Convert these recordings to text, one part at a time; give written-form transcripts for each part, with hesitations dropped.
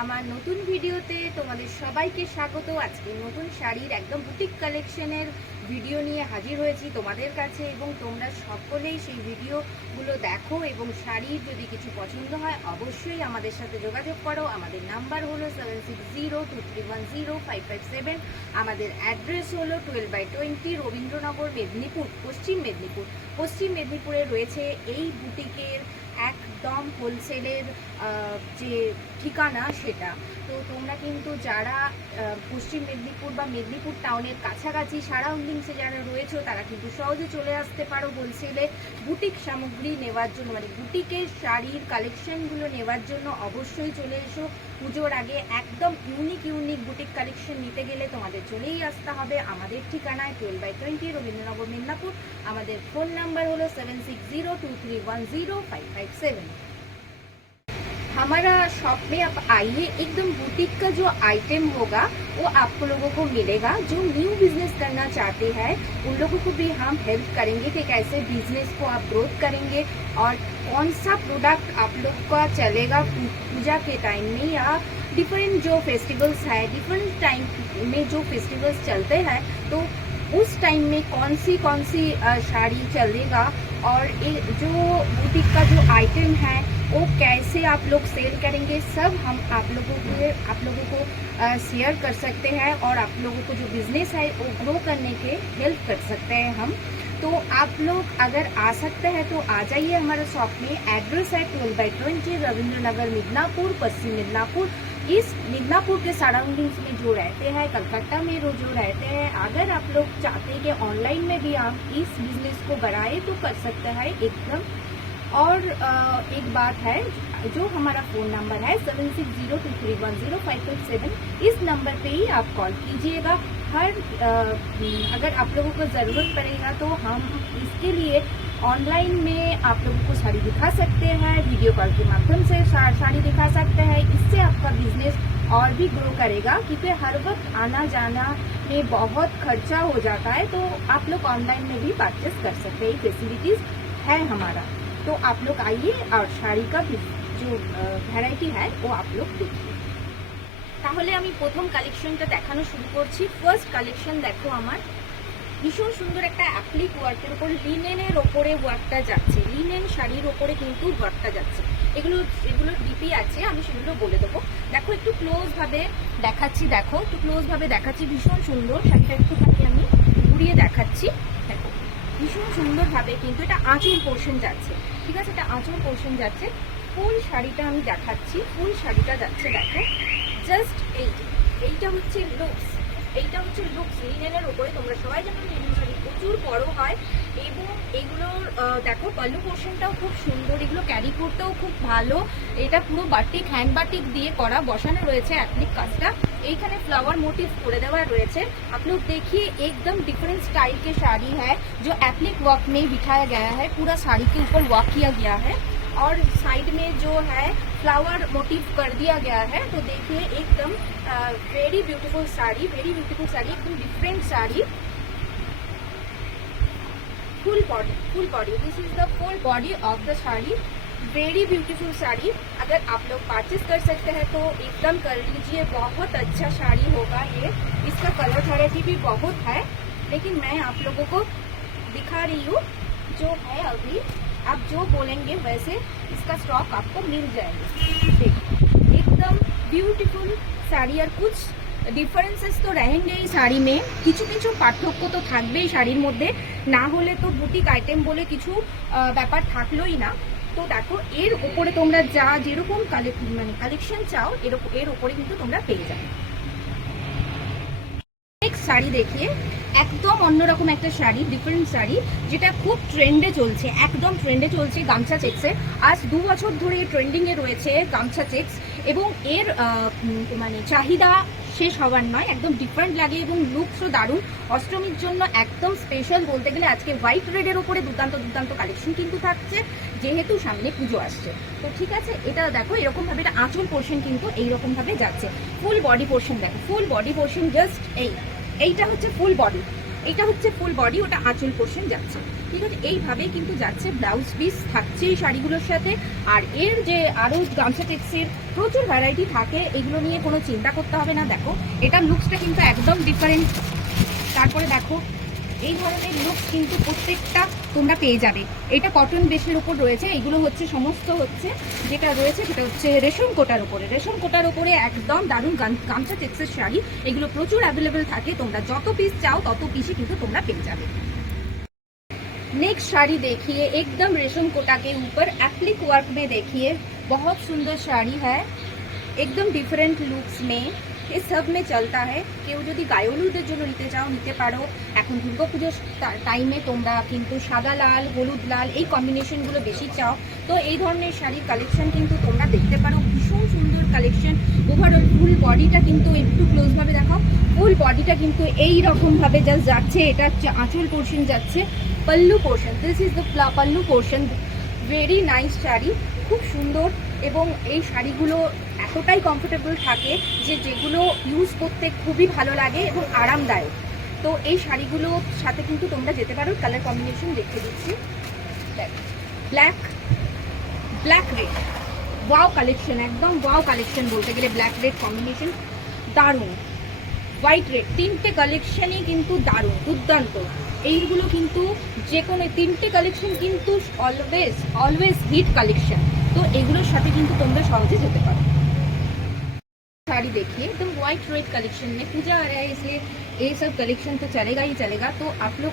আমার নতুন ভিডিওতে তোমাদের সবাইকে স্বাগত। আজকে নতুন শাড়ির একদম বুটিক কালেকশনের ভিডিও নিয়ে হাজির হয়েছি তোমাদের কাছে, এবং তোমরা সকলেই সেই ভিডিওগুলো দেখো এবং শাড়ির যদি কিছু পছন্দ হয় অবশ্যই আমাদের সাথে যোগাযোগ করো। আমাদের নাম্বার হলো 7602310557। আমাদের অ্যাড্রেস হলো 12/20 রবীন্দ্রনগর, মেদিনীপুর, পশ্চিম মেদিনীপুর। পশ্চিম মেদিনীপুরে রয়েছে এই বুটিকের একদম হোলসেলের যে ঠিকানা সেটা। তো তোমরা কিন্তু যারা পশ্চিম মেদিনীপুর বা মেদিনীপুর টাউনের কাছাকাছি সারাউন্ডিংসে যারা রয়েছে তারা কিন্তু সহজে চলে আসতে পারো হোলসেলে বুটিক সামগ্রী নেওয়ার জন্য, মানে বুটিকের শাড়ির কালেকশনগুলো নেওয়ার জন্য অবশ্যই চলে এসো। পুজোর আগে একদম ইউনিক বুটিক কালেকশন নিতে গেলে তোমাদের চলেই আসতে হবে আমাদের ঠিকানায় 12/20 রবীন্দ্রনগর, মেদিনীপুর। আমাদের ফোন নাম্বার হলো 7602310557। हमारा शॉप में आप आइए, एकदम बुटीक का जो आइटम होगा वो आप लोगों को मिलेगा। जो न्यू बिजनेस करना चाहते हैं उन लोगों को भी हम हेल्प करेंगे कि कैसे बिजनेस को आप ग्रोथ करेंगे और कौन सा प्रोडक्ट आप लोग का चलेगा पूजा के टाइम में, या डिफरेंट जो फेस्टिवल्स है, डिफरेंट टाइम में जो फेस्टिवल्स चलते हैं तो उस टाइम में कौन सी साड़ी चलेगा, और जो बुटीक का जो आइटम है वो कैसे आप लोग सेल करेंगे, सब हम आप लोगों को शेयर कर सकते हैं, और आप लोगों को जो बिजनेस है वो ग्रो करने के हेल्प कर सकते हैं हम। तो आप लोग अगर आ सकते हैं तो आ जाइए हमारे शॉप में। एड्रेस है 12/20 रविंद्रनगर, मिदनापुर, पश्चिम मिदनापुर। इस मिदनापुर के सराउंडिंग्स में जो रहते हैं, कलकत्ता में जो रहते हैं, अगर आप लोग चाहते हैं कि ऑनलाइन में भी आप इस बिजनेस को बढ़ाए तो कर सकते हैं एकदम। और एक बात है, जो हमारा फ़ोन नंबर है 7602310557, इस नंबर पे ही आप कॉल कीजिएगा। अगर आप लोगों को ज़रूरत पड़ेगा तो हम इसके लिए ऑनलाइन में आप लोगों को साड़ी दिखा सकते हैं, वीडियो कॉल के माध्यम से साड़ी दिखा सकते हैं। इससे आपका बिजनेस और भी ग्रो करेगा, क्योंकि हर वक्त आना जाना में बहुत खर्चा हो जाता है। तो आप लोग ऑनलाइन में भी परचेस कर सकते हैं, फैसिलिटीज़ है हमारा। तो आप लोग आइए और শাড়ি का जो ভ্যারাইটি है वो आप लोग देखिए। তাহলে আমি প্রথম কালেকশনটা দেখানো শুরু করছি। ফার্স্ট কালেকশন দেখো, আমার ভীষণ সুন্দর একটা অ্যাপ্লিক ওয়ার্কের উপর লিনেনের ওপরে ওয়ার্কটা যাচ্ছে, লিনেন শাড়ির ওপরে কিন্তু ওয়ার্কটা যাচ্ছে। এগুলো ডিপি আছে, আমি সেগুলো বলে দেবো। দেখো একটু ক্লোজ ভাবে দেখাচ্ছি, দেখো একটু ক্লোজ ভাবে দেখাচ্ছি, ভীষণ সুন্দর শাড়িটা। একটুখানি আমি ঘুরিয়ে দেখাচ্ছি, দেখো ভীষণ সুন্দরভাবে কিন্তু এটা আঁচল পোর্শন যাচ্ছে, ঠিক আছে, এটা আঁচল পোর্শন যাচ্ছে। ফুল শাড়িটা আমি দেখাচ্ছি, ফুল শাড়িটা যাচ্ছে দেখো, জাস্ট এইটা হচ্ছে লুকস, লিনেনের উপরে। তোমরা সবাই জানো লিনেন শাড়ি প্রচুর বড় হয়, এবং এগুলোর দেখো পাল্লু পোর্শনটাও খুব সুন্দর, এগুলো ক্যারি করতেও খুব ভালো। এটা পুরো বাটিক, হ্যান্ড বাটিক দিয়ে করা, বসানো রয়েছে অ্যাপ্লিক কাজটা। এইখানে फ्लावर मोटिव করে দেওয়া রয়েছে। आप लोग देखिए एकदम डिफरेंट स्टाइल के साड़ी है जो एप्लिक वर्क में बिठाया गया है, पूरा साड़ी के ऊपर वर्क किया गया है, और साइड में जो है फ्लावर मोटिव कर दिया गया है। तो देखिए एकदम वेरी ब्यूटीफुल साड़ी, एकदम different sari. Full body, this is the full body of the sari, very beautiful sari. अगर आप लोग परचेज कर सकते हैं तो एकदम कर लीजिए, बहुत अच्छा साड़ी होगा ये। इसका कलर वैरायटी भी बहुत है, लेकिन मैं आप लोगों को दिखा रही हूँ जो है अभी। आप जो बोलेंगे वैसे इसका स्टॉक आपको मिल जाएगा। देखिए एकदम ब्यूटीफुल साड़ी। और कुछ डिफारेंसेस तो रहेंगे এই শাড়ি में, কিছু কিছু পার্থক্য তো থাকবেই শাড়ির মধ্যে, না হলে তো বুটিক আইটেম বলে কিছু ব্যাপার থাকলোই না। তো দেখো এর উপরে তোমরা যা যেরকম কালেকশন চাও এর উপরে কিন্তু তোমরা পেয়ে যাবে। নেক্সট শাড়ি দেখিয়ে একদম অন্যরকম একটা শাড়ি, ডিফারেন্ট শাড়ি, যেটা খুব ট্রেন্ডে চলছে, একদম ট্রেন্ডে চলছে গামছা চেক্সের। আজ 2 বছর ধরে ট্রেন্ডিংয়ে রয়েছে গামছা চেক্স, এবং এর চাহিদা শেষ হওয়ার নয়, একদম ডিফারেন্ট লাগে এবং লুকসও দারুণ। অষ্টমীর জন্য একদম স্পেশাল বলতে গেলে আজকে হোয়াইট রেডের উপরে দুর্দান্ত দুর্দান্ত কালেকশন কিন্তু থাকছে, যেহেতু সামনে পুজো আসছে। তো ঠিক আছে, এটা দেখো এরকমভাবে, এটা আঁচল পোর্শন কিন্তু এইরকমভাবে যাচ্ছে। ফুল বডি পোর্শন দেখো, ফুল বডি পোর্শন জাস্ট এইটা হচ্ছে ফুল বডি, এটা হচ্ছে ফুল বডি, ওটা আঁচল পোর্শন যাচ্ছে। ঠিক আছে, এইভাবেই কিন্তু যাচ্ছে। ব্লাউজ পিস থাকছে এই শাড়িগুলোর সাথে। আর এর যে আরও গামছা টেক্সের প্রচুর ভ্যারাইটি থাকে, এগুলো নিয়ে কোনো চিন্তা করতে হবে না। দেখো এটার লুকসটা কিন্তু একদম ডিফারেন্ট। তারপরে দেখো এই ধরনের লুকস কিন্তু প্রত্যেকটা তোমরা পেয়ে যাবে। এটা কটন বেসের উপর রয়েছে, এগুলো হচ্ছে সমস্ত হচ্ছে যেটা রয়েছে সেটা হচ্ছে রেশম কোটার উপরে, রেশম কোটার উপরে একদম দারুণ গামছা চেক্সের শাড়ি। এগুলো প্রচুর অ্যাভেলেবেল থাকে, তোমরা যত পিস চাও তত পিসই কিন্তু তোমরা পেয়ে যাবে। नेक्स्ट साड़ी देखिए एकदम रेशम कोटा के ऊपर एप्लिक वर्क में, देखिए बहुत सुंदर साड़ी है, एकदम डिफरेंट लुक्स में। ये सब में चलता है। কেউ যদি গায়লুদের জন্য নিতে চাও নিতে পারো। এখন দুর্গাপুজোর টাইমে তোমরা কিন্তু সাদা লাল, হলুদ লাল এই কম্বিনেশনগুলো বেশি চাও, তো এই ধরনের শাড়ির কালেকশন কিন্তু তোমরা দেখতে পারো। ভীষণ সুন্দর কালেকশন। ওভারঅল ফুল বডিটা কিন্তু একটু ক্লোজভাবে দেখাও, ফুল বডিটা কিন্তু এই রকমভাবে জাস্ট যাচ্ছে। এটা আঁচল পোর্শন যাচ্ছে, pallu portion, this is the pallu portion. Very nice sari, খুব সুন্দর। এবং এই শাড়িগুলো এতটাই কমফোর্টেবল থাকে যে যেগুলো ইউজ করতে খুবই ভালো লাগে এবং আরামদায়ক। তো এই শাড়িগুলোর সাথে কিন্তু তোমরা যেতে পারো। কালার কম্বিনেশন দেখতে দিচ্ছি, black black red, wow collection, একদম ওয়াও কালেকশন বলতে গেলে। ব্ল্যাক রেড কম্বিনেশন দারুণ, হোয়াইট রেড, তিনটে কালেকশনই কিন্তু দারুণ দুর্দান্ত। এইগুলো কিন্তু যে কোনো তিনটে কালেকশন কিন্তু অলওয়েজ হিট কালেকশন। তো এগুলোর সাথে কিন্তু তোমরা সহজে যেতে পারো। साड़ी देखिए एकदम व्हाइट रेड कलेक्शन में, पूजा आ रहा है इसलिए ये सब कलेक्शन तो चलेगा ही चलेगा। तो आप लोग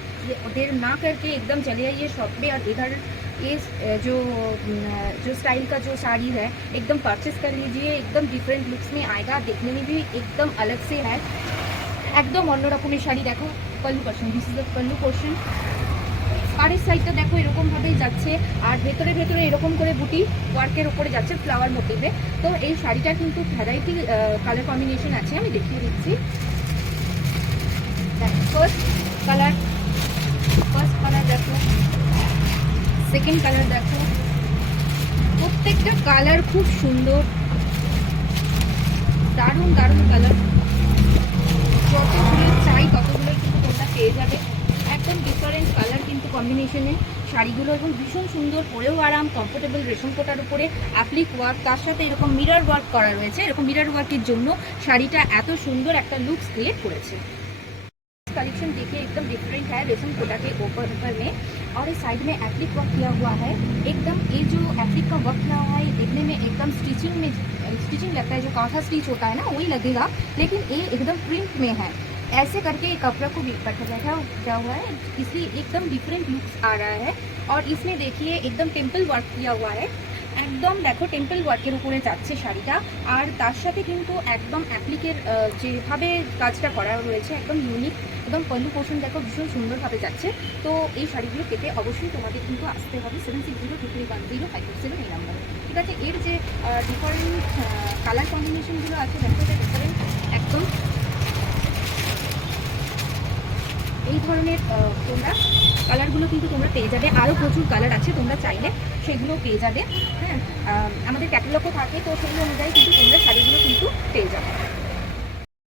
देर ना करके एकदम चले आइए शॉप पे, और इधर ये जो स्टाइल का जो साड़ी है एकदम परचेस कर लीजिए। एकदम डिफरेंट लुक्स में आएगा, देखने में भी एकदम अलग से है, एकदम অন্য রকমের শাড়ি। দেখো pallu portion, this is the pallu portion. পাড়ের সাইডটা দেখো এরকমভাবেই যাচ্ছে, আর ভেতরে ভেতরে এরকম করে বুটি ওয়ার্কের উপরে যাচ্ছে ফ্লাওয়ার মোটিভে। তো এই শাড়িটার কিন্তু ভ্যারাইটি কালার কম্বিনেশন আছে, আমি দেখিয়ে দিচ্ছি। দেখো ফার্স্ট কালার দেখো, সেকেন্ড কালার দেখো, প্রত্যেকটা কালার খুব সুন্দর, দারুণ দারুণ কালার। যতগুলো চাই ততগুলো কিন্তু তোমরা পেয়ে যাবে। একদম ডিফারেন্ট কালার কিন্তু কম্বিনেশনে শাড়িগুলো, এবং ভীষণ সুন্দর, পরেও আরাম, কমফোর্টেবল। রেশম কোটার উপরে অ্যাপ্লিক ওয়ার্ক, তার সাথে এরকম মিরর ওয়ার্ক করা রয়েছে। এরকম মিরর ওয়ার্কের জন্য শাড়িটা এত সুন্দর একটা লুকস ক্রিয়েট করেছে। कलेक्शन देखिए एकदम डिफरेंट है रेशम कोटा के ऊपर में, और इस साइड में एप्लिक वर्क किया हुआ है। एकदम ये जो एप्लिक का वर्क किया हुआ है ये देखने में एकदम स्टिचिंग लगता है, जो कांथा स्टिच होता है ना वही लगेगा, लेकिन ये एकदम प्रिंट में है। ऐसे करके ये कपड़ा को भी बैठा हुआ है, इसलिए एकदम डिफरेंट लुक्स आ रहा है। और इसमें देखिए एकदम टेम्पल वर्क किया हुआ है, একদম দেখো টেম্পল ওয়ার্কের উপরে যাচ্ছে শাড়িটা। আর তার সাথে কিন্তু একদম অ্যাপ্লিকের যেভাবে কাজটা করা রয়েছে একদম ইউনিক, একদম পল্লু পোর্শন দেখো ভীষণ সুন্দরভাবে যাচ্ছে। তো এই শাড়িগুলো পেতে অবশ্যই তোমাদের কিন্তু আসতে হবে 7602310567 এই নাম্বারে। ঠিক আছে, এর যে ডিফারেন্ট কালার কম্বিনেশনগুলো আছে দেখো, এটা ডিফারেন্ট একদম। এই ধরনের তোমরা কালারগুলো কিন্তু তোমরা পেয়ে যাবে। আরও প্রচুর কালার আছে, তোমরা চাইলে সেগুলো পেয়ে যাবে। হ্যাঁ, আমাদের ক্যাটালগও থাকে, তো সেই অনুযায়ী কিন্তু তোমরা শাড়িগুলো কিন্তু পেয়ে যাবে।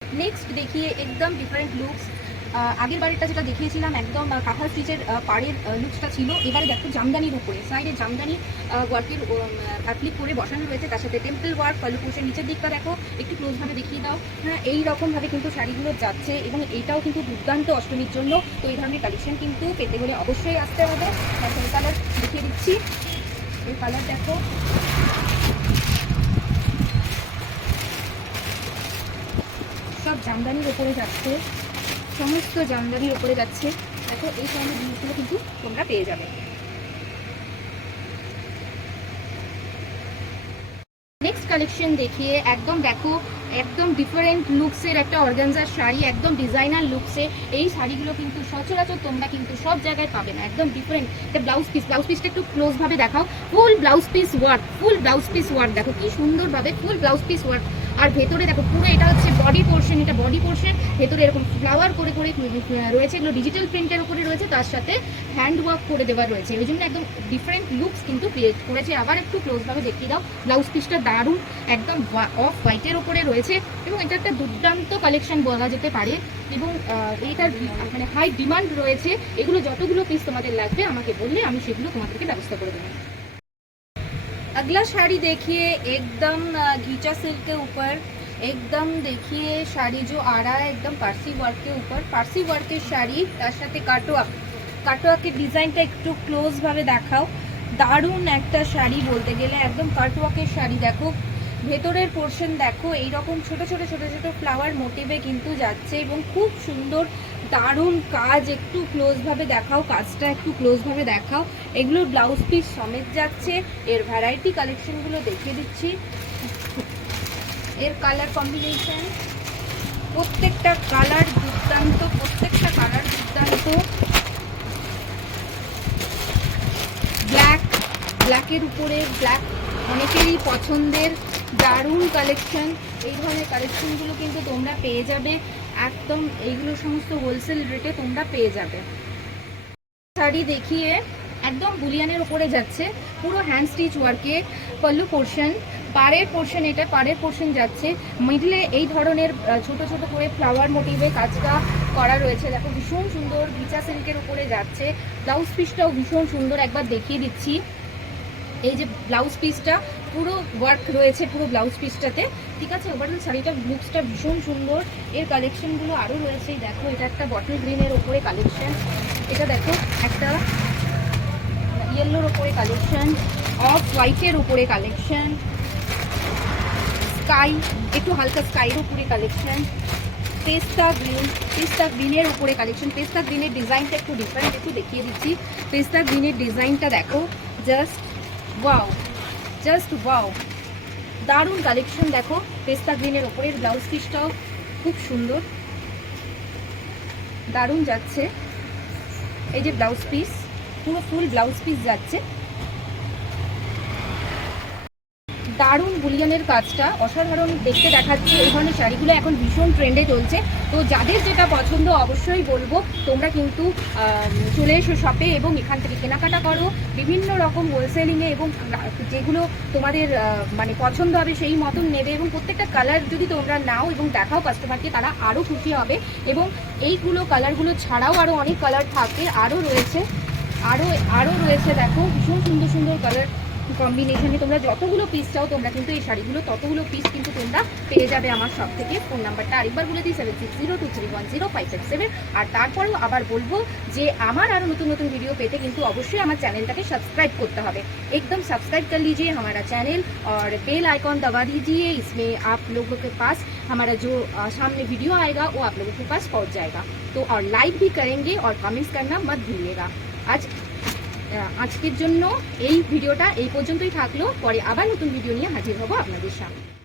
नेक्स्ट देखिए एकदम डिफरेंट लुक्स, আগের বারেরটা যেটা দেখিয়েছিলাম একদম কাঁথা স্টিচের পাড়ের লুকসটা ছিল, এবারে দেখো জামদানির উপরে সাইডে জামদানি ওয়ার্কের অ্যাপ্লিক করে বসানো রয়েছে, তার সাথে টেম্পল ওয়ার্ক পাল্লু পোষের নিচের দিকটা দেখো একটু ক্লোজভাবে দেখিয়ে দাও। হ্যাঁ, এই রকমভাবে কিন্তু শাড়িগুলো যাচ্ছে এবং এটাও কিন্তু দুর্দান্ত অষ্টমীর জন্য। তো এই ধরনের কালেকশন কিন্তু পেতে হলে অবশ্যই আসতে হবে। সেই কালার দেখিয়ে দিচ্ছি, এই কালার দেখো, সব জামদানির ওপরে যাচ্ছে, সমস্ত জামদানির ওপরে যাচ্ছে। দেখো এই ধরনের জিনিসগুলো কিন্তু তোমরা পেয়ে যাবে। নেক্সট কালেকশন দেখিয়ে একদম দেখো একদম ডিফারেন্ট লুকসের একটা অর্গানজার শাড়ি, একদম ডিজাইনার লুকসে। এই শাড়িগুলো কিন্তু সচরাচর তোমরা কিন্তু সব জায়গায় পাবে না, একদম ডিফারেন্ট। এটা ব্লাউজ পিসটা একটু ক্লোজভাবে দেখাও, ফুল ব্লাউজ পিস ওয়ার্ক, দেখো কি সুন্দরভাবে ফুল ব্লাউজ পিস ওয়ার্ক। আর ভেতরে দেখো পুরো এটা হচ্ছে বডি পোর্শন, এটা বডি পোর্শন, ভেতরে এরকম ফ্লাওয়ার করে করে রয়েছে, এগুলো ডিজিটাল প্রিন্টের উপরে রয়েছে, তার সাথে হ্যান্ড ওয়ার্ক করে দেওয়া রয়েছে, ওই জন্য একদম ডিফারেন্ট লুকস কিন্তু ক্রিয়েট করেছে। আবার একটু ক্লোজভাবে দেখিয়ে দাও, ব্লাউজ পিসটা দারুণ, একদম অফ হোয়াইটের উপরে রয়েছে এবং এটা একটা দুর্দান্ত কালেকশন বলা যেতে পারে এবং এইটার মানে হাই ডিমান্ড রয়েছে। এগুলো যতগুলো পিস তোমাদের লাগবে আমাকে বললে আমি সেগুলো তোমাদেরকে ব্যবস্থা করে দেবো। अगला साड़ी देखिए एकदम घीचा सिल्क के ऊपर, एकदम देखिए साड़ी जो आ रहा है एकदम पारसी वर्क के ऊपर, पारसी वर्क के शाड़ी तार साथे काटोয়া के डिजाइनটা একটু ক্লোজ ভাবে দেখাও। দারুণ একটা শাড়ি বলতে গেলে, একদম কাটওয়ার্কের শাড়ি। দেখো ভেতরের পোর্শন দেখো, এইরকম ছোট ছোট ফ্লাওয়ার মোটিভে কিন্তু যাচ্ছে এবং খুব সুন্দর দারুণ কাজ। একটু ক্লোজভাবে দেখাও, কাজটা একটু ক্লোজভাবে দেখাও। এগুলোর ব্লাউজ পিস সমেত যাচ্ছে। এর ভ্যারাইটি কালেকশনগুলো দেখিয়ে দিচ্ছি, এর কালার কম্বিনেশন প্রত্যেকটা কালার দুর্দান্ত, ব্ল্যাকের উপরে ব্ল্যাক অনেকেরই পছন্দের দারুণ কালেকশন। এই ধরনের কালেকশনগুলো কিন্তু তোমরা পেয়ে যাবে একদম, এইগুলো সমস্ত হোলসেল রেটে তোমরা পেয়ে যাবে। শাড়ি দেখিয়ে একদম বুলিয়ানের উপরে যাচ্ছে, পুরো হ্যান্ড স্টিচ ওয়ার্কে পল্লু পোর্শন, পাড়ের পোর্শন, এটা পাড়ের পোর্শন যাচ্ছে, মিডলে এই ধরনের ছোট ছোট করে ফ্লাওয়ার মোটিভে কাজটা করা রয়েছে। দেখো ভীষণ সুন্দর ভিচা সিল্কের উপরে যাচ্ছে। ব্লাউজ পিসটাও ভীষণ সুন্দর, একবার দেখিয়ে দিচ্ছি। এই যে ব্লাউজ পিসটা পুরো ওয়ার্ক রয়েছে পুরো ব্লাউজ পিসটাতে, ঠিক আছে। ওভারঅল শাড়িটার লুকসটা ভীষণ সুন্দর। এর কালেকশনগুলো আরও রয়েছে, দেখো এটা একটা বটল গ্রিনের ওপরে কালেকশন, এটা দেখো একটা ইয়েলোর ওপরে কালেকশন, অফ হোয়াইটের উপরে কালেকশন, স্কাই একটু হালকা স্কাইয়ের উপরে কালেকশন, পেস্তা গ্রিনের উপরে কালেকশন। পেস্তা গ্রিনের ডিজাইনটা একটু ডিফারেন্ট, একটু দেখিয়ে দিচ্ছি। পেস্তা গ্রিনের ডিজাইনটা দেখো, জাস্ট ওয়াও দারুণ কালেকশন। দেখো পেস্তা গ্রিনের ওপরের ব্লাউজ পিসটাও খুব সুন্দর, দারুণ যাচ্ছে। এই যে ব্লাউজ পিস, পুরো ফুল ব্লাউজ পিস যাচ্ছে, দারুণ বুলিয়ানের কাজটা অসাধারণ দেখতে দেখাচ্ছে। এই ধরনের শাড়িগুলো এখন ভীষণ ট্রেন্ডে চলছে। তো যাদের যেটা পছন্দ অবশ্যই বলবো তোমরা কিন্তু চলে এসো শপে এবং এখান থেকে কেনাকাটা করো বিভিন্ন রকম হোলসেলিংয়ে, এবং যেগুলো তোমাদের মানে পছন্দ হবে সেই মতন নেবে। এবং প্রত্যেকটা কালার যদি তোমরা নাও এবং দেখাও কাস্টমারকে, তারা আরও খুশি হবে। এবং এইগুলো কালারগুলো ছাড়াও আরও অনেক কালার থাকে, আরও রয়েছে দেখো ভীষণ সুন্দর সুন্দর কালার কম্বিনেশনে। তোমরা যতগুলো পিস চাও তোমরা কিন্তু এই শাড়িগুলো ততগুলো পিস কিন্তু তোমরা পেয়ে যাবে আমার শপ থেকে। ফোন নাম্বারটা আরেকবার বলে দিই 7602310577। আর তারপরেও আবার বলবো যে আমার আরও নতুন নতুন ভিডিও পেতে কিন্তু অবশ্যই আমার চ্যানেলটাকে सब्सक्राइब করতে হবে। एकदम सब्सक्राइब कर लीजिए हमारा चैनल और बेल आइकॉन दबा दीजिए, इसमें आप लोगों के पास हमारा जो सामने वीडियो आएगा वो आप लोगों के पास पहुंच जाएगा। तो और लाइक भी करेंगे और कमेंट्स करना मत भूलिएगा। আজকের জন্য এই ভিডিওটা এই পর্যন্তই থাকলো, পরে আবার নতুন ভিডিও নিয়ে হাজির হব আপনাদের সামনে।